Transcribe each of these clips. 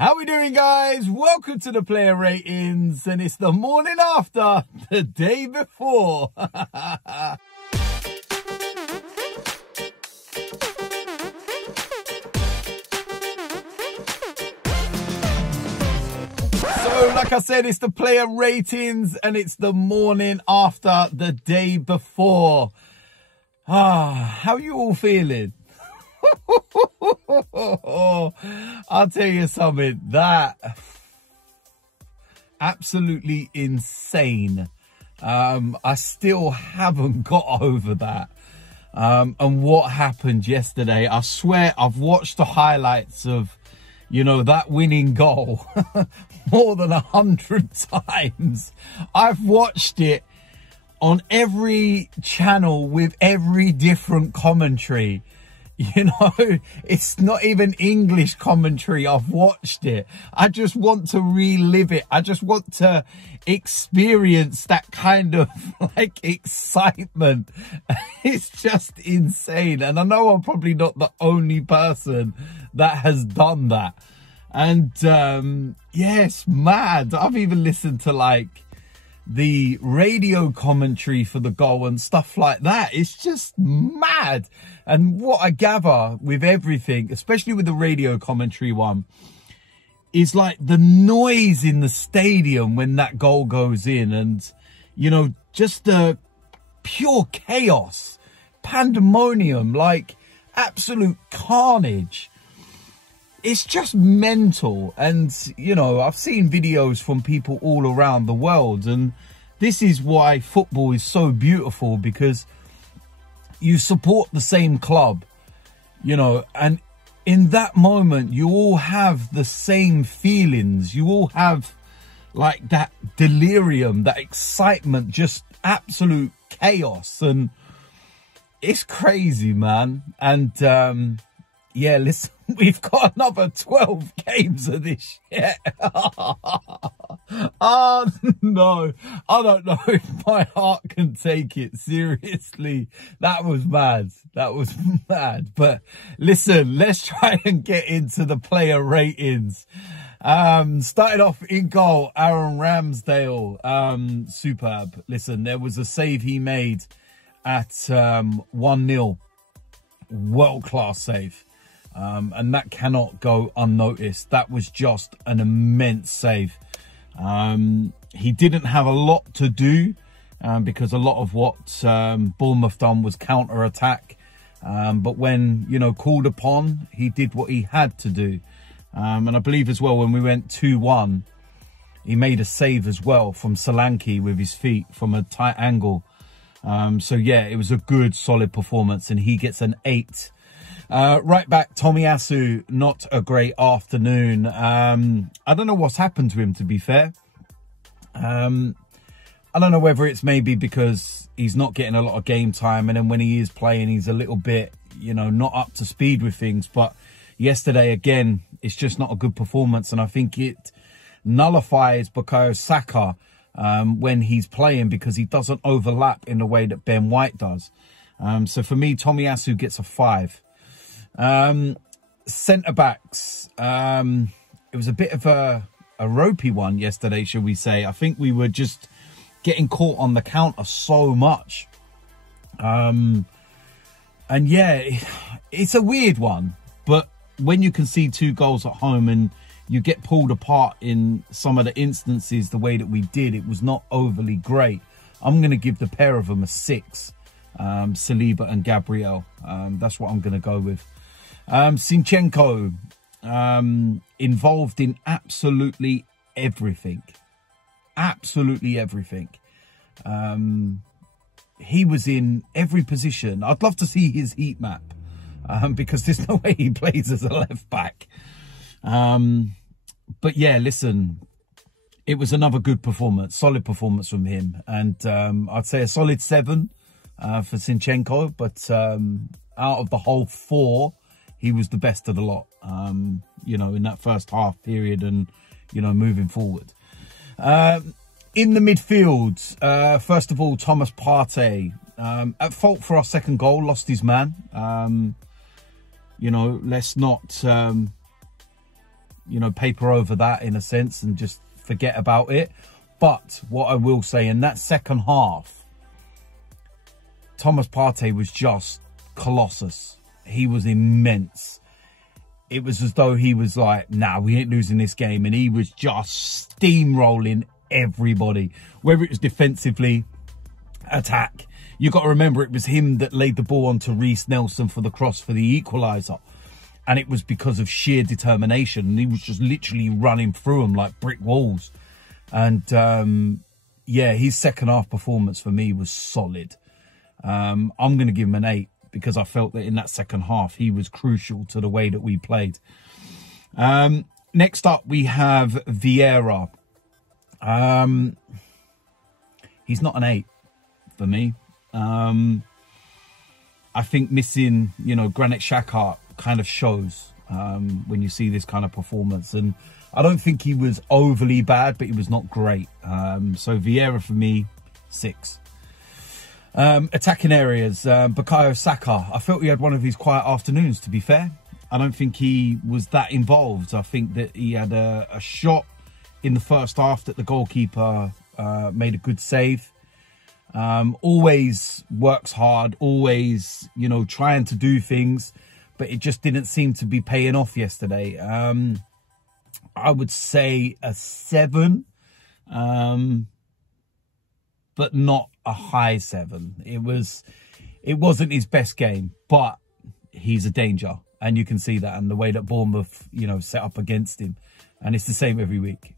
How we doing, guys? Welcome to the player ratings, and it's the morning after the day before. So, like I said, it's the player ratings, and it's the morning after the day before. How are you all feeling? I'll tell you something, that absolutely insane. I still haven't got over that. And what happened yesterday, I swear I've watched the highlights of, you know, that winning goal more than 100 times. I've watched it on every channel with every different commentary. You know, it's not even English commentary. I've watched it. I just want to relive it. I just want to experience that kind of like excitement. It's just insane. And I know I'm probably not the only person that has done that. And yes, mad. I've even listened to like the radio commentary for the goal and stuff like that. It's just mad. And what I gather with everything, especially with the radio commentary one, is like the noise in the stadium when that goal goes in, and, you know, just the pure chaos, pandemonium, like absolute carnage. It's just mental. And, you know, I've seen videos from people all around the world, and this is why football is so beautiful, because you support the same club, you know, and in that moment, you all have the same feelings. You all have like that delirium, that excitement, just absolute chaos. And it's crazy, man. And, yeah, listen, we've got another 12 games of this shit. Oh, no. I don't know if my heart can take it. Seriously. That was mad. That was mad. But listen, let's try and get into the player ratings. Started off in goal, Aaron Ramsdale. Superb. Listen, there was a save he made at 1-0. World-class save. And that cannot go unnoticed. That was just an immense save. He didn't have a lot to do, because a lot of what Bournemouth done was counter-attack. But when, you know, called upon, he did what he had to do. And I believe as well, when we went 2-1, he made a save as well from Solanke with his feet from a tight angle. So yeah, it was a good, solid performance, and he gets an 8. Right back, Tomiyasu, not a great afternoon. I don't know what's happened to him, to be fair. I don't know whether it's maybe because he's not getting a lot of game time, and then when he is playing, he's a little bit, you know, not up to speed with things. But yesterday, again, it's just not a good performance, and I think it nullifies Saka when he's playing, because he doesn't overlap in the way that Ben White does. So for me, Tomiyasu gets a 5. Centre backs, it was a bit of a ropey one yesterday, shall we say. I think we were just getting caught on the counter so much, and yeah, it's a weird one. But when you concede 2 goals at home and you get pulled apart in some of the instances the way that we did, it was not overly great. I'm going to give the pair of them a 6, Saliba and Gabriel. That's what I'm going to go with. Zinchenko, involved in absolutely everything. Absolutely everything. He was in every position. I'd love to see his heat map, because there's no way he plays as a left back. But yeah, listen, it was another good performance, solid performance from him. And I'd say a solid 7 for Zinchenko. But out of the whole 4, he was the best of the lot, you know, in that first half period and, you know, moving forward. In the midfield, first of all, Thomas Partey, at fault for our second goal, lost his man. You know, let's not you know, paper over that in a sense and just forget about it. But what I will say, in that second half, Thomas Partey was just colossus. He was immense. It was as though he was like, nah, we ain't losing this game. And he was just steamrolling everybody, whether it was defensively, attack. You got to remember, it was him that laid the ball onto Reiss Nelson for the cross for the equaliser. And it was because of sheer determination. And he was just literally running through them like brick walls. And yeah, his second half performance for me was solid. I'm going to give him an 8 because I felt that in that second half, he was crucial to the way that we played. Next up, we have Vieira. He's not an 8 for me. I think missing, you know, Granit Xhaka kind of shows when you see this kind of performance. And I don't think he was overly bad, but he was not great. So Vieira for me, 6. Attacking areas, Bukayo Saka. I felt he had one of his quiet afternoons, to be fair. I don't think he was that involved. I think that he had a shot in the first half that the goalkeeper made a good save. Always works hard, always, you know, trying to do things, but it just didn't seem to be paying off yesterday. I would say a 7, but not a high 7. It wasn't his best game, but he's a danger, and you can see that, and the way that Bournemouth, you know, set up against him, and it's the same every week.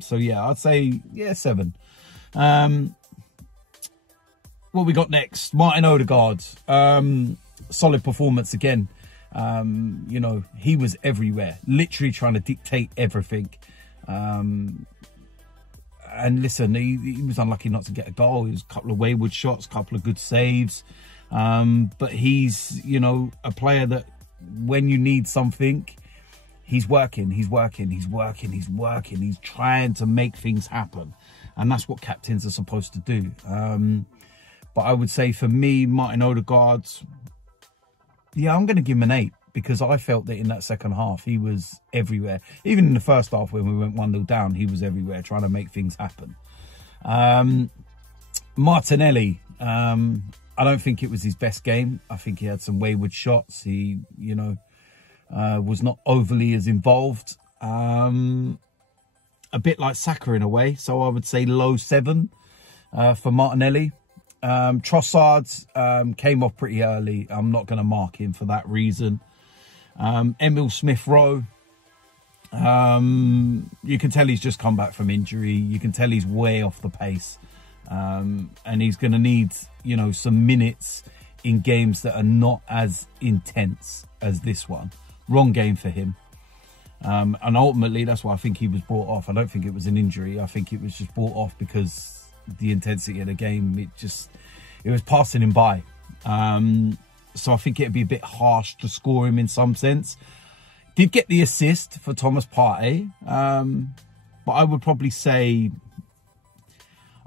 So yeah, I'd say, yeah, 7. What we got next? Martin Odegaard. Solid performance again. You know, he was everywhere, literally trying to dictate everything. And listen, he was unlucky not to get a goal. He was a couple of wayward shots, a couple of good saves. But he's, you know, a player that when you need something, he's working. He's trying to make things happen. And that's what captains are supposed to do. But I would say for me, Martin Odegaard, yeah, I'm going to give him an 8 because I felt that in that second half, he was everywhere. Even in the first half when we went 1-0 down, he was everywhere trying to make things happen. Martinelli, I don't think it was his best game. I think he had some wayward shots. He, you know, was not overly as involved. A bit like Saka in a way. So I would say low 7 for Martinelli. Trossard came off pretty early. I'm not going to mark him for that reason. Emil Smith-Rowe, you can tell he's just come back from injury. You can tell he's way off the pace. And he's going to need, you know, some minutes in games that are not as intense as this one. Wrong game for him. And ultimately, that's why I think he was brought off. I don't think it was an injury. I think it was just brought off because the intensity of the game, it was passing him by. So I think it'd be a bit harsh to score him in some sense. Did get the assist for Thomas Partey, but I would probably say,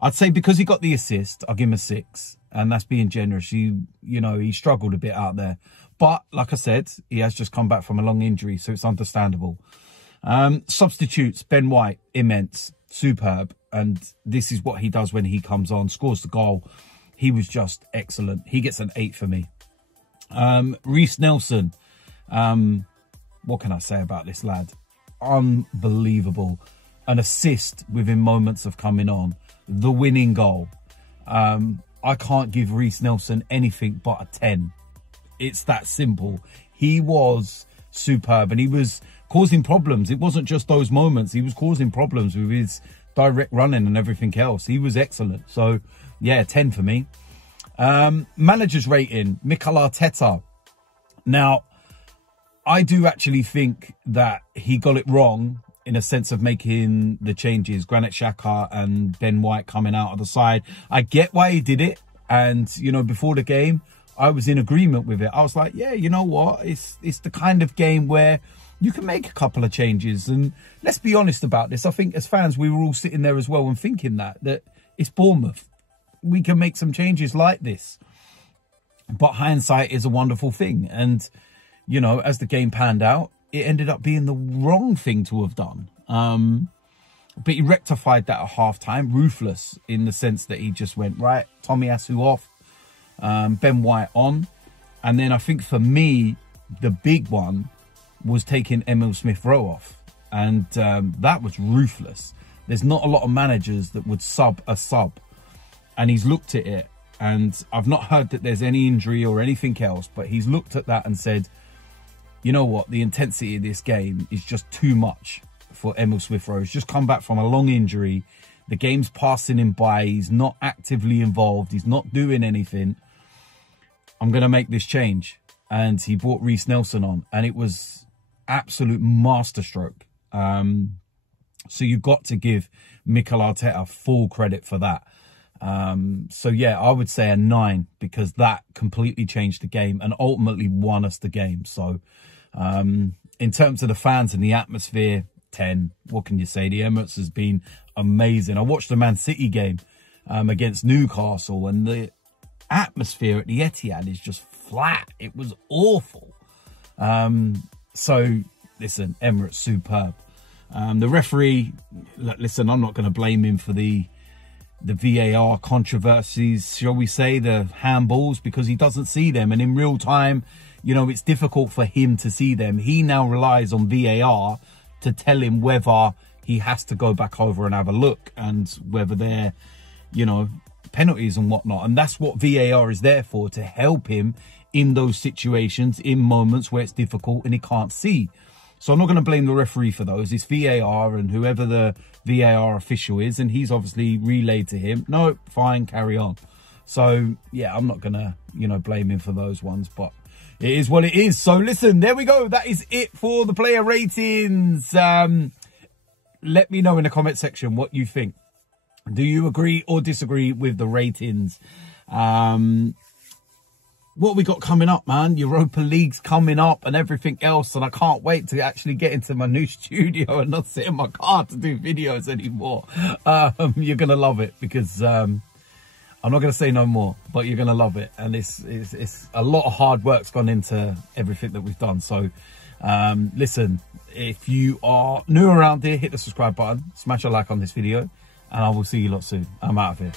I'd say because he got the assist, I'll give him a 6, and that's being generous. You know, he struggled a bit out there, but like I said, he has just come back from a long injury, so it's understandable. Substitutes, Ben White, immense, superb. And this is what he does when he comes on, scores the goal. He was just excellent. He gets an 8 for me. Reiss Nelson. What can I say about this lad? Unbelievable. An assist within moments of coming on. The winning goal. I can't give Reiss Nelson anything but a 10. It's that simple. He was superb and he was causing problems. It wasn't just those moments. He was causing problems with his direct running and everything else. He was excellent. So yeah, 10 for me. Manager's rating, Mikel Arteta. Now, I do actually think that he got it wrong in a sense of making the changes. Granit Xhaka and Ben White coming out of the side. I get why he did it. And, you know, before the game, I was in agreement with it. I was like, yeah, you know what? It's the kind of game where you can make a couple of changes. And let's be honest about this. I think as fans, we were all sitting there as well and thinking that it's Bournemouth. We can make some changes like this. But hindsight is a wonderful thing. And, you know, as the game panned out, it ended up being the wrong thing to have done. But he rectified that at half-time, ruthless in the sense that he just went, right, Tomiyasu off, Ben White on. And then I think for me, the big one was taking Emil Smith-Rowe off. And that was ruthless. There's not a lot of managers that would sub a sub. And he's looked at it. And I've not heard that there's any injury or anything else. But he's looked at that and said, you know what? The intensity of this game is just too much for Emil Smith-Rowe. He's just come back from a long injury. The game's passing him by. He's not actively involved. He's not doing anything. I'm going to make this change. And he brought Reiss Nelson on. And it was absolute masterstroke. So you've got to give Mikel Arteta full credit for that. So yeah, I would say a 9 because that completely changed the game and ultimately won us the game. So in terms of the fans and the atmosphere, 10. What can you say? The Emirates has been amazing. I watched the Man City game against Newcastle, and the atmosphere at the Etihad is just flat. It was awful. So listen, Emirates superb. The referee, listen, I'm not going to blame him for the VAR controversies, shall we say, the handballs, because he doesn't see them. And in real time, you know, it's difficult for him to see them. He now relies on VAR to tell him whether he has to go back over and have a look and whether they're, you know, penalties and whatnot. And that's what VAR is there for, to help him in those situations, in moments where it's difficult and he can't see. So I'm not going to blame the referee for those. It's VAR and whoever the VAR official is, and he's obviously relayed to him, no, fine, carry on. So yeah, I'm not going to, you know, blame him for those ones, but it is what it is. So listen, there we go. That is it for the player ratings. Let me know in the comment section what you think. Do you agree or disagree with the ratings? What we got coming up, man? Europa League's coming up and everything else. And I can't wait to actually get into my new studio and not sit in my car to do videos anymore. You're going to love it because I'm not going to say no more, but you're going to love it. And it's a lot of hard work's gone into everything that we've done. So listen, if you are new around here, hit the subscribe button, smash a like on this video, and I will see you lot soon. I'm out of here.